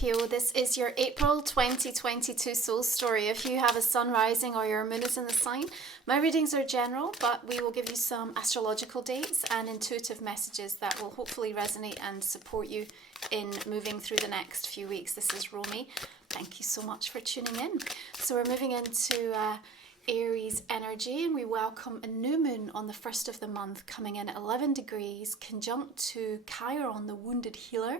Scorpio, this is your April 2022 soul story. If you have a sun rising or your moon is in the sign, my readings are general, but we will give you some astrological dates and intuitive messages that will hopefully resonate and support you in moving through the next few weeks. This is Romy. Thank you so much for tuning in. So we're moving into Aries energy, and we welcome a new moon on the 1st of the month coming in at 11 degrees, conjunct to Chiron, the wounded healer,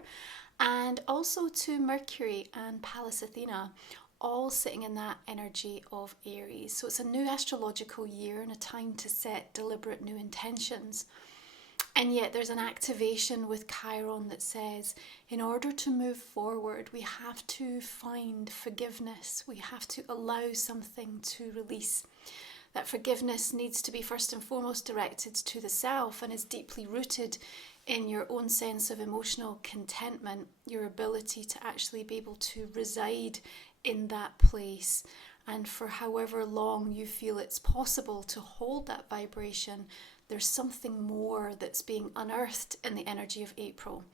and also to Mercury and Pallas Athena, all sitting in that energy of Aries. So it's a new astrological year and a time to set deliberate new intentions. And yet there's an activation with Chiron that says, in order to move forward, we have to find forgiveness. We have to allow something to release. That forgiveness needs to be first and foremost directed to the self and is deeply rooted in your own sense of emotional contentment, your ability to actually be able to reside in that place. And for however long you feel it's possible to hold that vibration, there's something more that's being unearthed in the energy of April.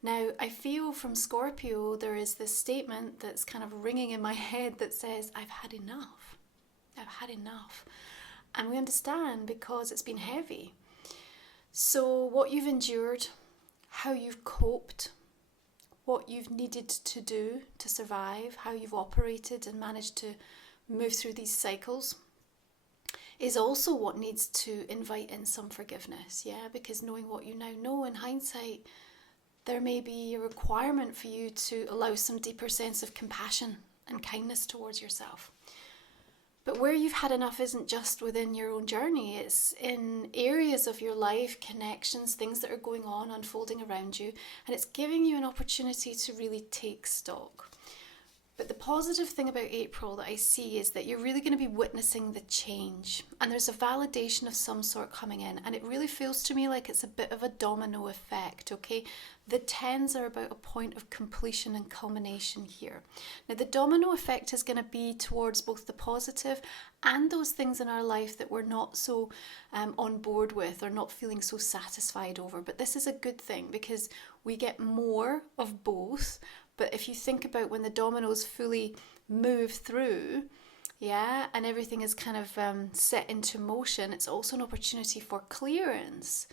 Now, I feel from Scorpio, there is this statement that's kind of ringing in my head that says, I've had enough. I've had enough. And we understand because it's been heavy. So what you've endured, how you've coped, what you've needed to do to survive, how you've operated and managed to move through these cycles, is also what needs to invite in some forgiveness, yeah? Because knowing what you now know in hindsight, there may be a requirement for you to allow some deeper sense of compassion and kindness towards yourself. But where you've had enough isn't just within your own journey, it's in areas of your life, connections, things that are going on, unfolding around you, and it's giving you an opportunity to really take stock. But the positive thing about April that I see is that you're really going to be witnessing the change, and there's a validation of some sort coming in, and it really feels to me like it's a bit of a domino effect, okay? The 10s are about a point of completion and culmination here. Now the domino effect is going to be towards both the positive and those things in our life that we're not so on board with or not feeling so satisfied over. But this is a good thing because we get more of both. But if you think about when the dominoes fully move through, yeah, and everything is kind of set into motion, it's also an opportunity for clearance.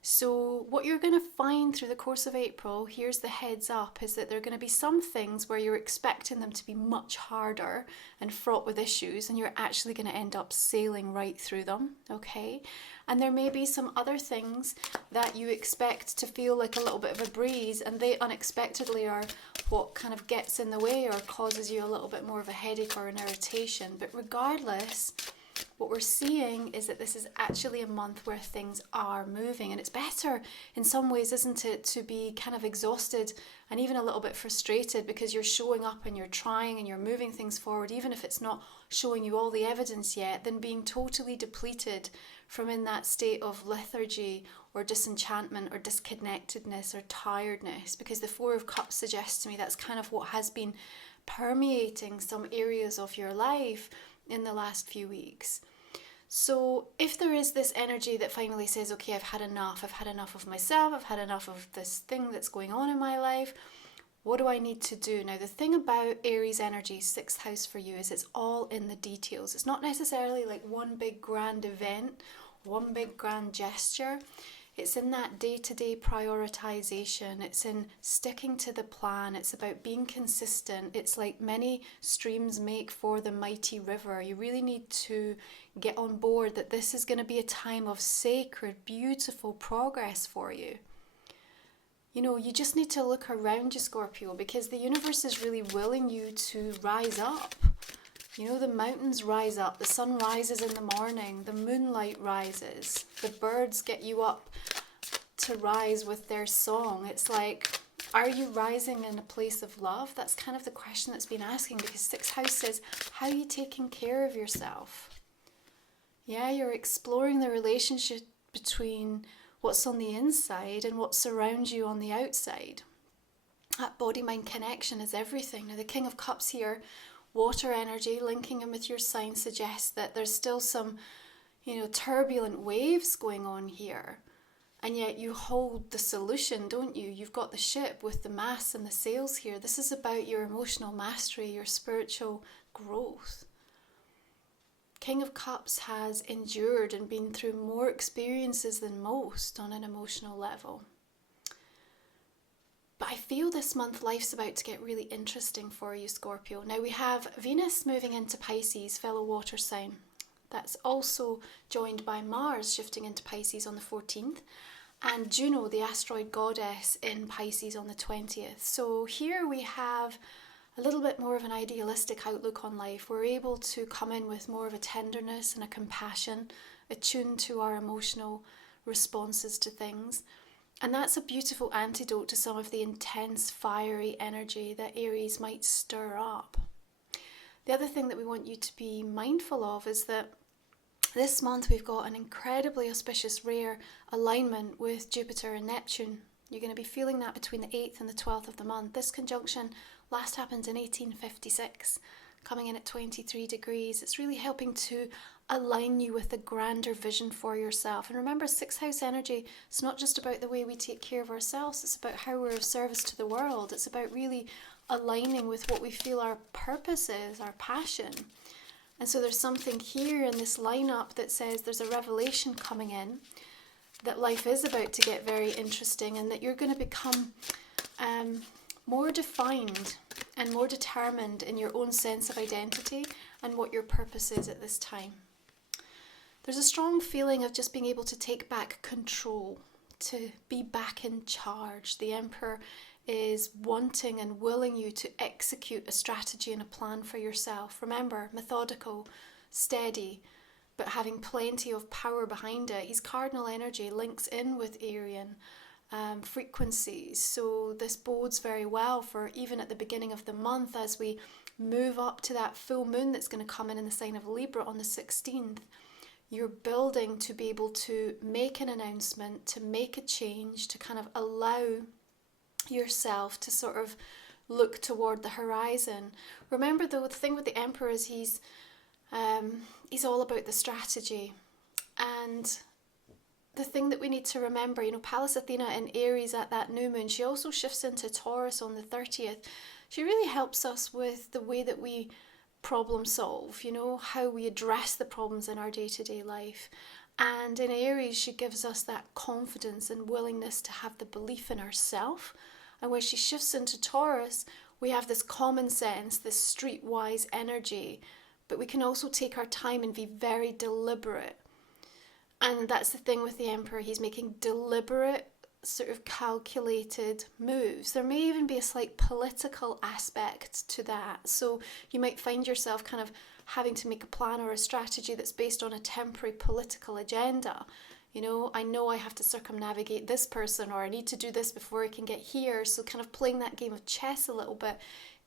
So what you're going to find through the course of April, here's the heads up, is that there are going to be some things where you're expecting them to be much harder and fraught with issues, and you're actually going to end up sailing right through them, okay? And there may be some other things that you expect to feel like a little bit of a breeze, and they unexpectedly are what kind of gets in the way or causes you a little bit more of a headache or an irritation. But regardless, what we're seeing is that this is actually a month where things are moving, and it's better in some ways, isn't it, to be kind of exhausted and even a little bit frustrated because you're showing up and you're trying and you're moving things forward, even if it's not showing you all the evidence yet, than being totally depleted from in that state of lethargy or disenchantment or disconnectedness or tiredness, because the Four of Cups suggests to me that's kind of what has been permeating some areas of your life in the last few weeks. So if there is this energy that finally says, okay, I've had enough of myself, I've had enough of this thing that's going on in my life, what do I need to do? Now, the thing about Aries energy, 6th house for you, is it's all in the details. It's not necessarily like one big grand event, one big grand gesture. It's in that day-to-day prioritization. It's in sticking to the plan. It's about being consistent. It's like many streams make for the mighty river. You really need to get on board that this is going to be a time of sacred, beautiful progress for you. You know, you just need to look around you, Scorpio, because the universe is really willing you to rise up. You know, the mountains rise up, the sun rises in the morning, the moonlight rises, the birds get you up to rise with their song. It's like, are you rising in a place of love? That's kind of the question that's been asking, because 6th house says, how are you taking care of yourself? Yeah, you're exploring the relationship between what's on the inside and what surrounds you on the outside. That body-mind connection is everything. Now, the King of Cups here, water energy, linking in with your sign, suggests that there's still some, turbulent waves going on here. And yet you hold the solution, don't you? You've got the ship with the masts and the sails here. This is about your emotional mastery, your spiritual growth. King of Cups has endured and been through more experiences than most on an emotional level. But I feel this month life's about to get really interesting for you, Scorpio. Now we have Venus moving into Pisces, fellow water sign. That's also joined by Mars shifting into Pisces on the 14th. And Juno, the asteroid goddess, in Pisces on the 20th. So here we have a little bit more of an idealistic outlook on life. We're able to come in with more of a tenderness and a compassion, attuned to our emotional responses to things. And that's a beautiful antidote to some of the intense, fiery energy that Aries might stir up. The other thing that we want you to be mindful of is that this month we've got an incredibly auspicious rare alignment with Jupiter and Neptune. You're going to be feeling that between the 8th and the 12th of the month. This conjunction last happened in 1856, coming in at 23 degrees. It's really helping to align you with the grander vision for yourself. And remember, 6th house energy, it's not just about the way we take care of ourselves, it's about how we're of service to the world. It's about really aligning with what we feel our purpose is, our passion. And so there's something here in this lineup that says there's a revelation coming in, that life is about to get very interesting, and that you're going to become more defined and more determined in your own sense of identity and what your purpose is at this time. There's a strong feeling of just being able to take back control, to be back in charge. The Emperor is wanting and willing you to execute a strategy and a plan for yourself. Remember, methodical, steady, but having plenty of power behind it. His cardinal energy links in with Aryan frequencies, so this bodes very well for even at the beginning of the month as we move up to that full moon that's going to come in the sign of Libra on the 16th. You're building to be able to make an announcement, to make a change, to kind of allow yourself to sort of look toward the horizon. Remember though, the thing with the Emperor is he's all about the strategy. And the thing that we need to remember, Pallas Athena in Aries at that new moon, she also shifts into Taurus on the 30th. She really helps us with the way that we problem solve, how we address the problems in our day-to-day life. And in Aries, she gives us that confidence and willingness to have the belief in ourselves. And when she shifts into Taurus, we have this common sense, this streetwise energy, but we can also take our time and be very deliberate. And that's the thing with the Emperor, he's making deliberate, sort of calculated moves. There may even be a slight political aspect to that. So you might find yourself kind of having to make a plan or a strategy that's based on a temporary political agenda. I know I have to circumnavigate this person, or I need to do this before I can get here. So kind of playing that game of chess a little bit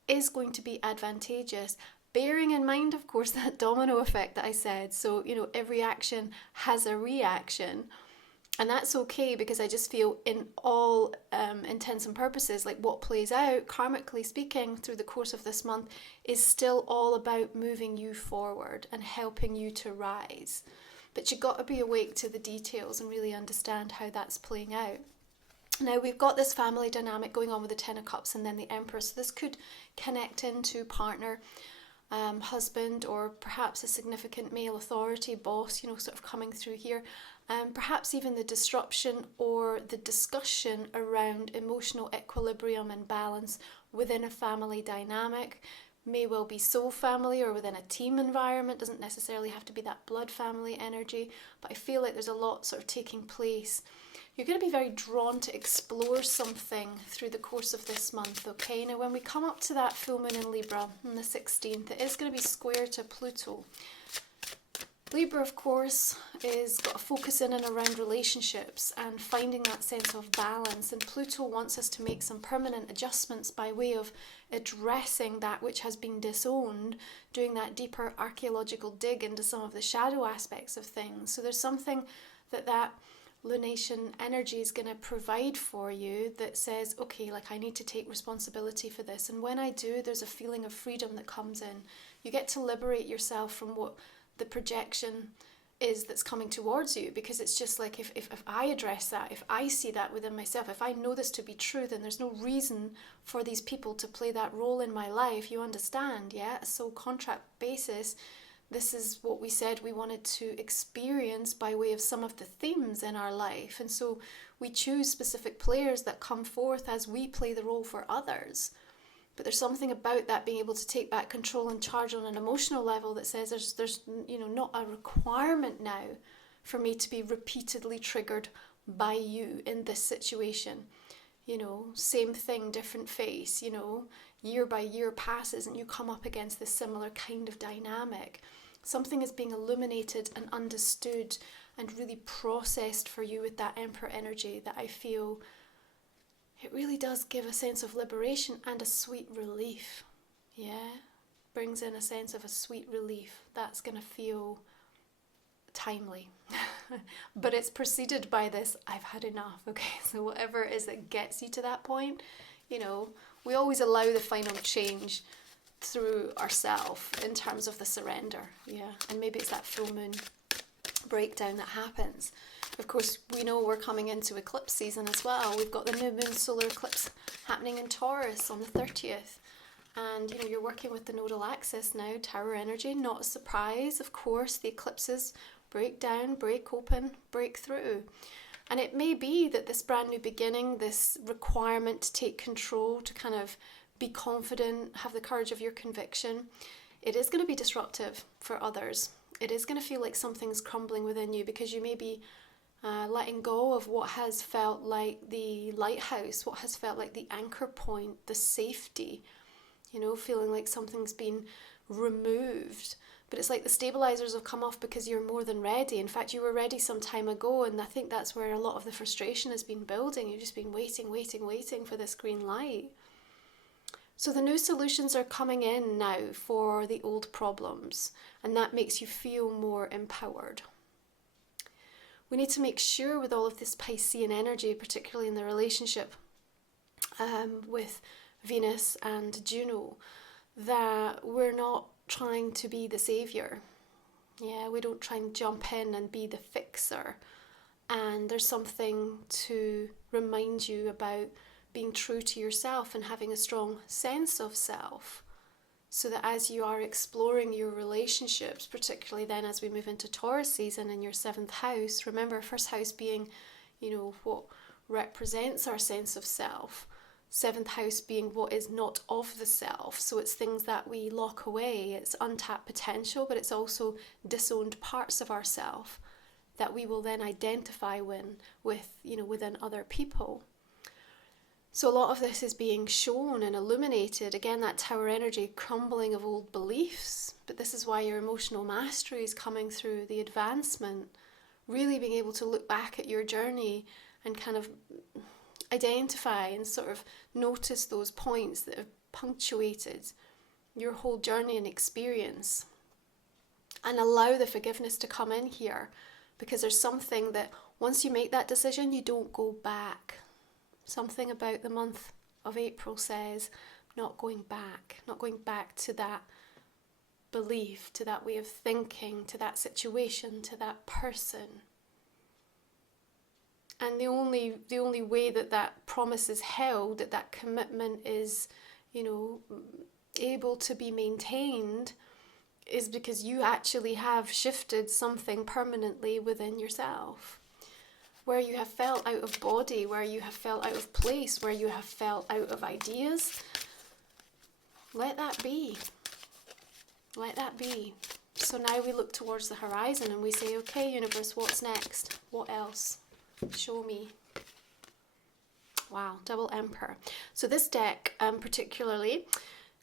is going to be advantageous. Bearing in mind, of course, that domino effect that I said. So, every action has a reaction. And that's okay, because I just feel in all intents and purposes, like what plays out, karmically speaking, through the course of this month is still all about moving you forward and helping you to rise. But you've got to be awake to the details and really understand how that's playing out. Now we've got this family dynamic going on with the Ten of Cups and then the Emperor. So this could connect into partner, husband, or perhaps a significant male authority, boss, sort of coming through here. Perhaps even the disruption or the discussion around emotional equilibrium and balance within a family dynamic. May well be soul family or within a team environment, doesn't necessarily have to be that blood family energy, but I feel like there's a lot sort of taking place. You're going to be very drawn to explore something through the course of this month, okay? Now when we come up to that full moon in Libra on the 16th, it is going to be square to Pluto. Libra, of course, is got a focus in and around relationships and finding that sense of balance. And Pluto wants us to make some permanent adjustments by way of addressing that which has been disowned, doing that deeper archaeological dig into some of the shadow aspects of things. So there's something that lunation energy is going to provide for you that says, okay, I need to take responsibility for this. And when I do, there's a feeling of freedom that comes in. You get to liberate yourself from what the projection is that's coming towards you, because it's just like if I address that, if I see that within myself, if I know this to be true, then there's no reason for these people to play that role in my life. You understand, yeah? A soul contract basis, this is what we said we wanted to experience by way of some of the themes in our life. And so we choose specific players that come forth as we play the role for others. But there's something about that, being able to take back control and charge on an emotional level, that says there's not a requirement now for me to be repeatedly triggered by you in this situation. Same thing, different face, year by year passes and you come up against this similar kind of dynamic. Something is being illuminated and understood and really processed for you with that Emperor energy, that I feel it really does give a sense of liberation and a sweet relief. Yeah, brings in a sense of a sweet relief. That's going to feel timely. But it's preceded by this, I've had enough. Okay, so whatever it is that gets you to that point, we always allow the final change through ourselves in terms of the surrender. Yeah, and maybe it's that full moon breakdown that happens. Of course, we know we're coming into eclipse season as well. We've got the new moon solar eclipse happening in Taurus on the 30th. And, you're working with the nodal axis now, Tower energy. Not a surprise, of course. The eclipses break down, break open, break through. And it may be that this brand new beginning, this requirement to take control, to kind of be confident, have the courage of your conviction, it is going to be disruptive for others. It is going to feel like something's crumbling within you, because you may be letting go of what has felt like the lighthouse, what has felt like the anchor point, the safety, feeling like something's been removed. But it's like the stabilizers have come off because you're more than ready. In fact, you were ready some time ago, and I think that's where a lot of the frustration has been building. You've just been waiting for this green light. So the new solutions are coming in now for the old problems, and that makes you feel more empowered. We need to make sure with all of this Piscean energy, particularly in the relationship with Venus and Juno, that we're not trying to be the savior. Yeah, we don't try and jump in and be the fixer. And there's something to remind you about being true to yourself and having a strong sense of self, so that as you are exploring your relationships, particularly then as we move into Taurus season in your 7th house, remember, first house being, what represents our sense of self, 7th house being what is not of the self. So it's things that we lock away, it's untapped potential, but it's also disowned parts of ourself that we will then identify within other people. So a lot of this is being shown and illuminated. Again, that Tower energy, crumbling of old beliefs. But this is why your emotional mastery is coming through, the advancement. Really being able to look back at your journey and kind of identify and sort of notice those points that have punctuated your whole journey and experience. And allow the forgiveness to come in here. Because there's something that once you make that decision, you don't go back. Something about the month of April says not going back to that belief, to that way of thinking, to that situation, to that person. And the only way that promise is held, that commitment is, able to be maintained, is because you actually have shifted something permanently within yourself. Where you have felt out of body, where you have felt out of place, where you have felt out of ideas, let that be. Let that be. So now we look towards the horizon and we say, okay, universe, what's next? What else? Show me. Wow, double Emperor. So this deck particularly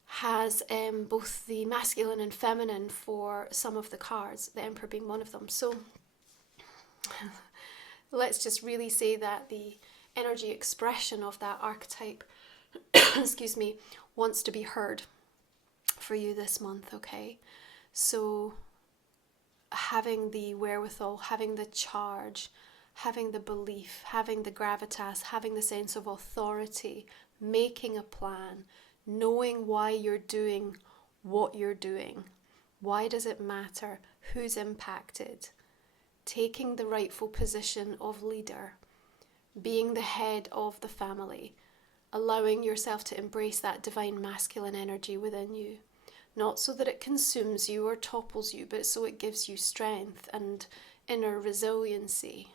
has both the masculine and feminine for some of the cards, the Emperor being one of them. So let's just really say that the energy expression of that archetype, wants to be heard for you this month, okay? So having the wherewithal, having the charge, having the belief, having the gravitas, having the sense of authority, making a plan, knowing why you're doing what you're doing. Why does it matter? Who's impacted? taking the rightful position of leader, being the head of the family, allowing yourself to embrace that divine masculine energy within you. Not so that it consumes you or topples you, but so it gives you strength and inner resiliency.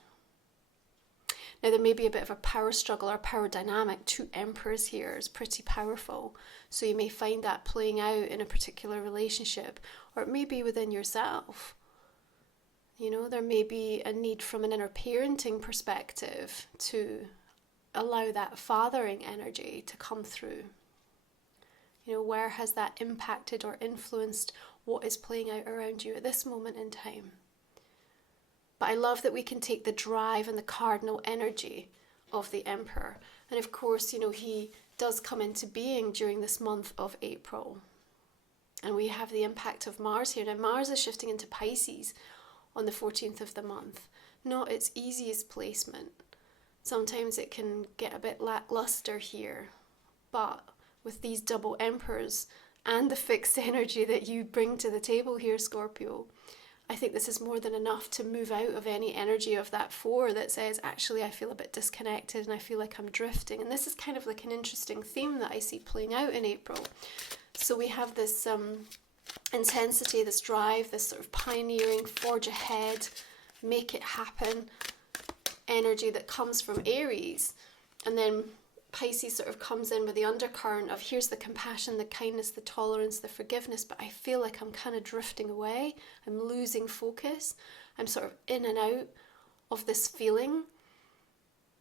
Now, there may be a bit of a power struggle or power dynamic. 2 emperors here is pretty powerful. So you may find that playing out in a particular relationship, or it may be within yourself. You know, there may be a need from an inner parenting perspective to allow that fathering energy to come through. You know, where has that impacted or influenced what is playing out around you at this moment in time? But I love that we can take the drive and the cardinal energy of the Emperor. And of course, you know, he does come into being during this month of April. And we have the impact of Mars here. Now, Mars is shifting into Pisces on the 14th of the month. Not its easiest placement. Sometimes it can get a bit lackluster here. But with these double emperors and the fixed energy that you bring to the table here, Scorpio, I think this is more than enough to move out of any energy of that 4 that says, actually, I feel a bit disconnected and I feel like I'm drifting. And this is kind of like an interesting theme that I see playing out in April. So we have this intensity, this drive, this sort of pioneering, forge ahead, make it happen energy that comes from Aries. And then Pisces sort of comes in with the undercurrent of here's the compassion, the kindness, the tolerance, the forgiveness, but I feel like I'm kind of drifting away. I'm losing focus. I'm sort of in and out of this feeling.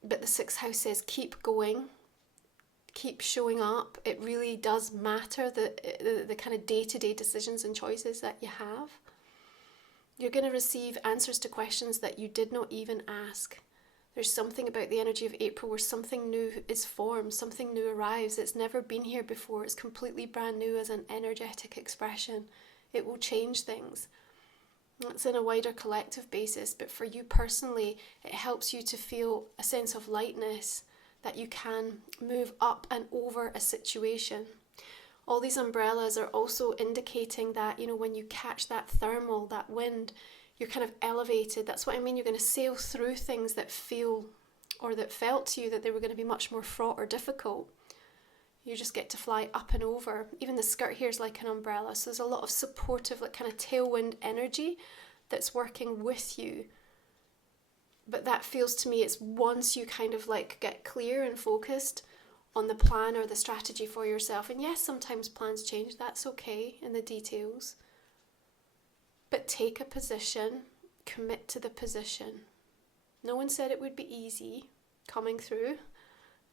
But the 6th house says keep going, keep showing up. It really does matter, the kind of day-to-day decisions and choices that you have. You're going to receive answers to questions that you did not even ask. There's something about the energy of April where something new is formed, something new arrives. It's never been here before. It's completely brand new as an energetic expression. It will change things. It's in a wider collective basis, but for you personally, it helps you to feel a sense of lightness, that you can move up and over a situation. All these umbrellas are also indicating that, you know, when you catch that thermal, that wind, you're kind of elevated. That's what I mean. You're going to sail through things that feel or that felt to you that they were going to be much more fraught or difficult. You just get to fly up and over. Even the skirt here is like an umbrella. So there's a lot of supportive, like kind of tailwind energy that's working with you. But that feels to me it's once you kind of like get clear and focused on the plan or the strategy for yourself. And yes, sometimes plans change. That's okay in the details. But take a position, commit to the position. No one said it would be easy coming through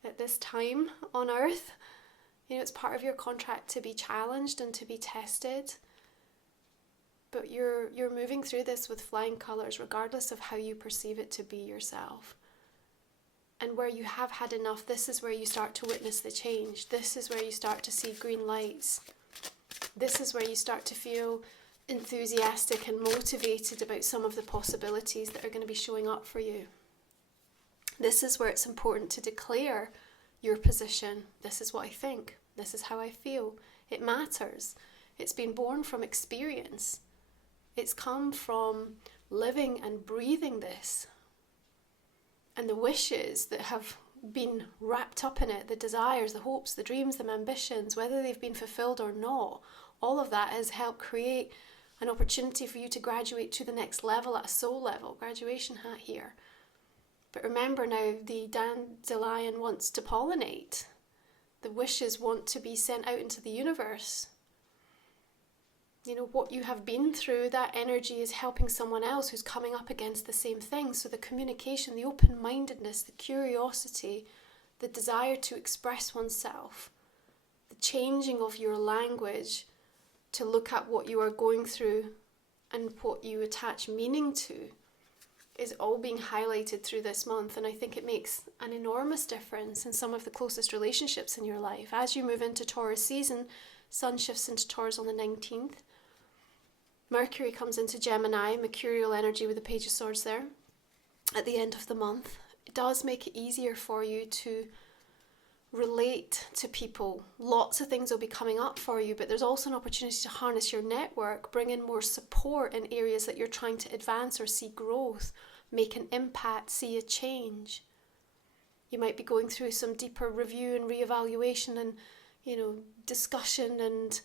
at this time on Earth. You know, it's part of your contract to be challenged and to be tested. But you're moving through this with flying colours, regardless of how you perceive it to be yourself. And where you have had enough, this is where you start to witness the change. This is where you start to see green lights. This is where you start to feel enthusiastic and motivated about some of the possibilities that are going to be showing up for you. This is where it's important to declare your position. This is what I think. This is how I feel. It matters. It's been born from experience. It's come from living and breathing this. And the wishes that have been wrapped up in it, the desires, the hopes, the dreams, the ambitions, whether they've been fulfilled or not, all of that has helped create an opportunity for you to graduate to the next level at a soul level. Graduation hat here. But remember now, the dandelion wants to pollinate. The wishes want to be sent out into the universe. You know, what you have been through, that energy is helping someone else who's coming up against the same thing. So the communication, the open-mindedness, the curiosity, the desire to express oneself, the changing of your language to look at what you are going through and what you attach meaning to is all being highlighted through this month. And I think it makes an enormous difference in some of the closest relationships in your life. As you move into Taurus season, Sun shifts into Taurus on the 19th. Mercury comes into Gemini, mercurial energy with the Page of Swords there, at the end of the month. It does make it easier for you to relate to people. Lots of things will be coming up for you, but there's also an opportunity to harness your network, bring in more support in areas that you're trying to advance or see growth, make an impact, see a change. You might be going through some deeper review and reevaluation and, discussion and,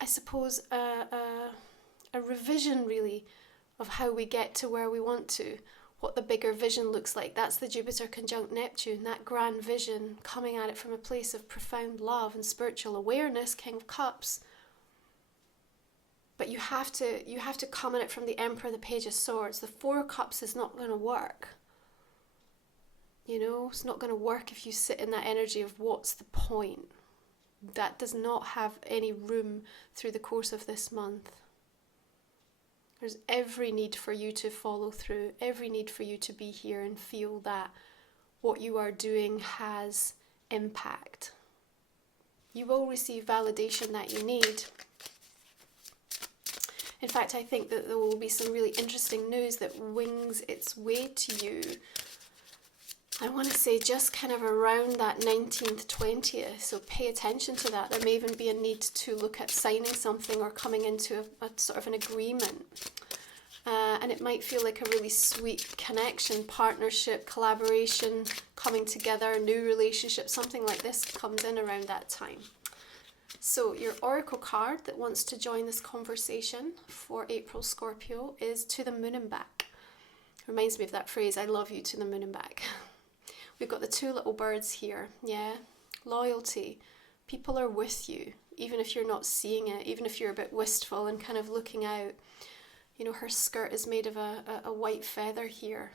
I suppose, a revision really of how we get to where we want to. What the bigger vision looks like. That's the Jupiter conjunct Neptune, that grand vision, coming at it from a place of profound love and spiritual awareness, King of Cups. But you have to come at it from the Emperor, the Page of Swords. The Four of Cups is not going to work. It's not going to work if you sit in that energy of what's the point. That does not have any room through the course of this month. There's every need for you to follow through, every need for you to be here and feel that what you are doing has impact. You will receive validation that you need. In fact, I think that there will be some really interesting news that wings its way to you. I want to say just kind of around that 19th, 20th, so pay attention to that. There may even be a need to look at signing something or coming into a sort of an agreement. And it might feel like a really sweet connection, partnership, collaboration, coming together, a new relationship, something like this comes in around that time. So your oracle card that wants to join this conversation for April Scorpio is To the Moon and Back. Reminds me of that phrase, I love you to the moon and back. We've got the two little birds here, yeah. Loyalty. People are with you, even if you're not seeing it, even if you're a bit wistful and kind of looking out. Her skirt is made of a white feather here.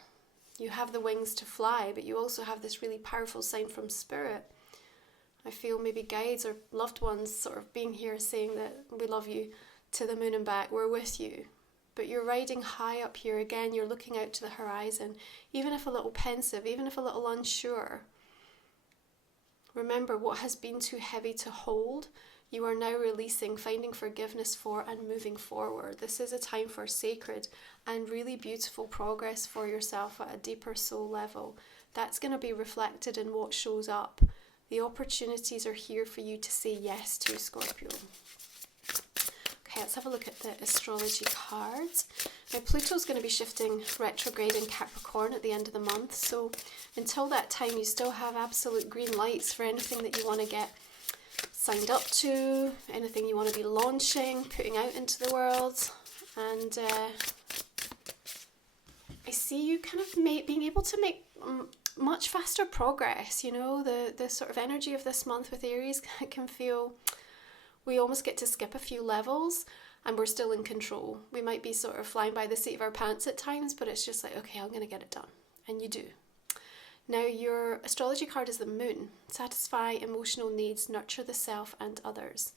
You have the wings to fly, but you also have this really powerful sign from Spirit. I feel maybe guides or loved ones sort of being here saying that we love you to the moon and back, we're with you. But you're riding high up here again, you're looking out to the horizon, even if a little pensive, even if a little unsure. Remember, what has been too heavy to hold, you are now releasing, finding forgiveness for, and moving forward. This is a time for sacred and really beautiful progress for yourself at a deeper soul level. That's going to be reflected in what shows up. The opportunities are here for you to say yes to, Scorpio. Okay, let's have a look at the astrology cards. Now, Pluto's going to be shifting retrograde in Capricorn at the end of the month. So until that time, you still have absolute green lights for anything that you want to get signed up to, anything you want to be launching, putting out into the world. And I see you kind of being able to make much faster progress. The sort of energy of this month with Aries can feel we almost get to skip a few levels and we're still in control. We might be sort of flying by the seat of our pants at times, but it's just like, okay, I'm going to get it done. And you do. Now, your astrology card is the moon. Satisfy emotional needs, nurture the self and others.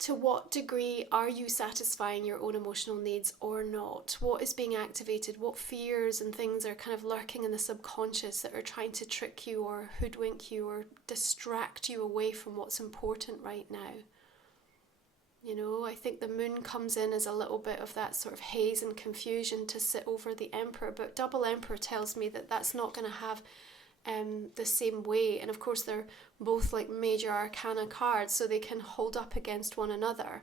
To what degree are you satisfying your own emotional needs or not? What is being activated? What fears and things are kind of lurking in the subconscious that are trying to trick you or hoodwink you or distract you away from what's important right now? I think the moon comes in as a little bit of that sort of haze and confusion to sit over the Emperor, but double Emperor tells me that that's not going to have the same weight. And of course, they're both like major arcana cards, so they can hold up against one another.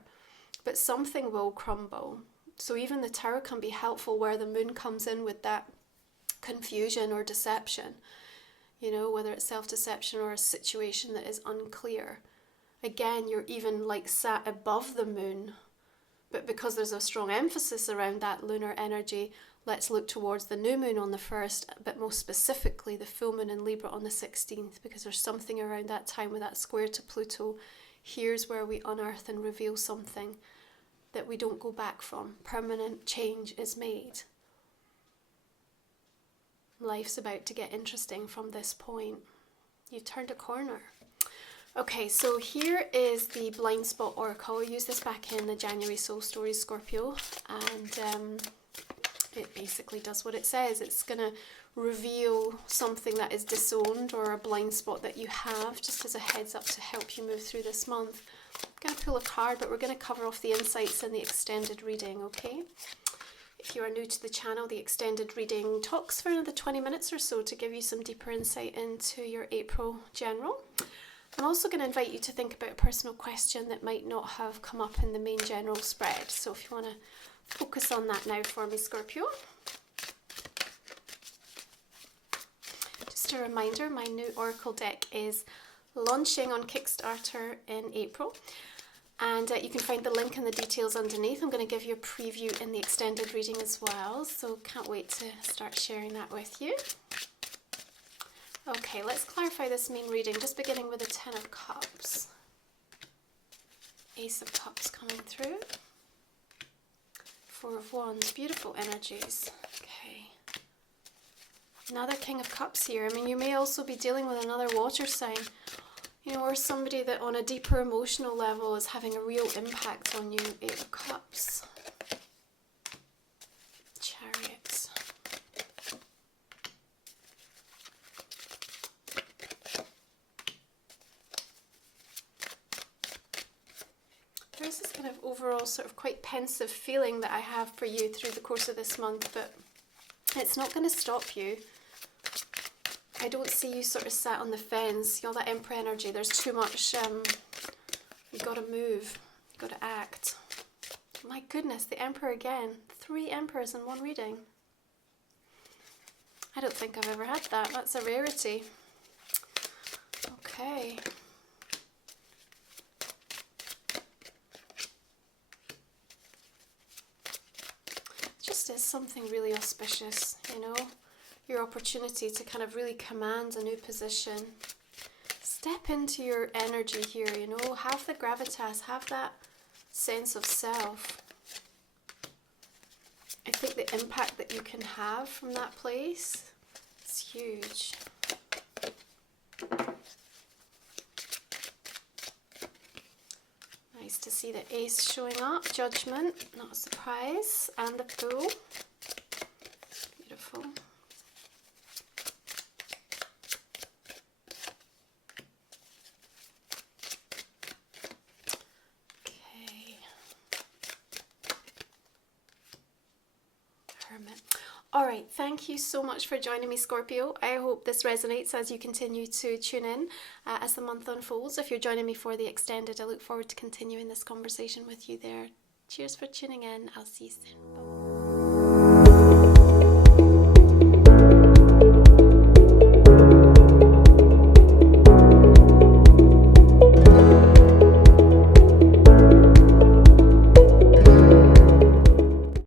But something will crumble. So even the Tower can be helpful where the moon comes in with that confusion or deception, whether it's self-deception or a situation that is unclear. Again, you're even like sat above the moon, but because there's a strong emphasis around that lunar energy, let's look towards the new moon on the 1st, but most specifically the full moon in Libra on the 16th, because there's something around that time with that square to Pluto. Here's where we unearth and reveal something that we don't go back from. Permanent change is made. Life's about to get interesting from this point. You've turned a corner. Okay, so here is the Blind Spot Oracle. I used this back in the January Soul Stories, Scorpio, and it basically does what it says. It's going to reveal something that is disowned or a blind spot that you have, just as a heads up to help you move through this month. I'm going to pull a card, but we're going to cover off the insights in the extended reading, okay? If you are new to the channel, the extended reading talks for another 20 minutes or so to give you some deeper insight into your April general. I'm also going to invite you to think about a personal question that might not have come up in the main general spread. So if you want to focus on that now for me, Scorpio. Just a reminder, my new Oracle deck is launching on Kickstarter in April. And you can find the link and the details underneath. I'm going to give you a preview in the extended reading as well. So can't wait to start sharing that with you. Okay, let's clarify this main reading, just beginning with the Ten of Cups. Ace of Cups coming through. Four of Wands, beautiful energies. Okay. Another King of Cups here. I mean, you may also be dealing with another water sign, you know, or somebody that on a deeper emotional level is having a real impact on you. Eight of Cups. Chariots. There's this kind of overall sort of quite pensive feeling that I have for you through the course of this month, but it's not going to stop you. I don't see you sort of sat on the fence, you know, that Emperor energy. There's too much, you've got to move, you've got to act. My goodness, the Emperor again. 3 Emperors in one reading. I don't think I've ever had that. That's a rarity. Okay. Just is something really auspicious, you know, your opportunity to kind of really command a new position. Step into your energy here, you know, have the gravitas, have that sense of self. I think the impact that you can have from that place is huge. Nice to see the Ace showing up, Judgment, not a surprise, and the Fool. Beautiful. Okay. Hermit. All right, thank you so much for joining me, Scorpio. I hope this resonates as you continue to tune in as the month unfolds. If you're joining me for the extended, I look forward to continuing this conversation with you there. Cheers for tuning in. I'll see you soon. Bye.